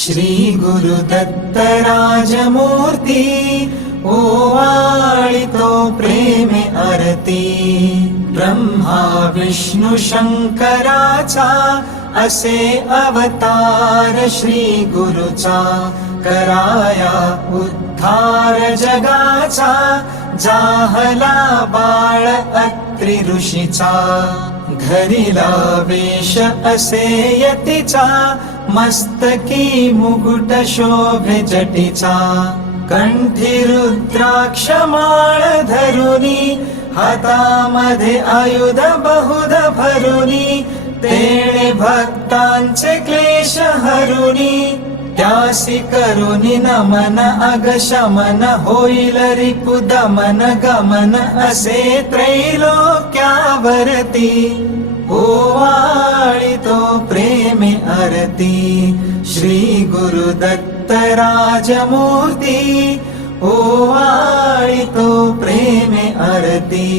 श्री गुरुदत्त राजमूर्ती ओवाळितो प्रेमे आरती ब्रह्मा विष्णु शंकराचा असे अवतार श्री गुरुचा कराया उद्धार जगाचा जाहला बाळ अत्रि ऋषीचा घरीला वेश असे यतीचा मस्तकी मुकुट शोभे जटीचा कंठी रुद्राक्ष माळ धरुनी हातामध्ये आयुध बहुध भरुनी तेणे भक्तांचे क्लेश हरुनी त्यासी करुनी नमन अग शमन होईल रिपु दमन गमन असे त्रैलोक्यावरती ओवाळितो प्रेमे आरती श्री गुरुदत्त राजमूर्ती ओवाळितो प्रेमे आरती।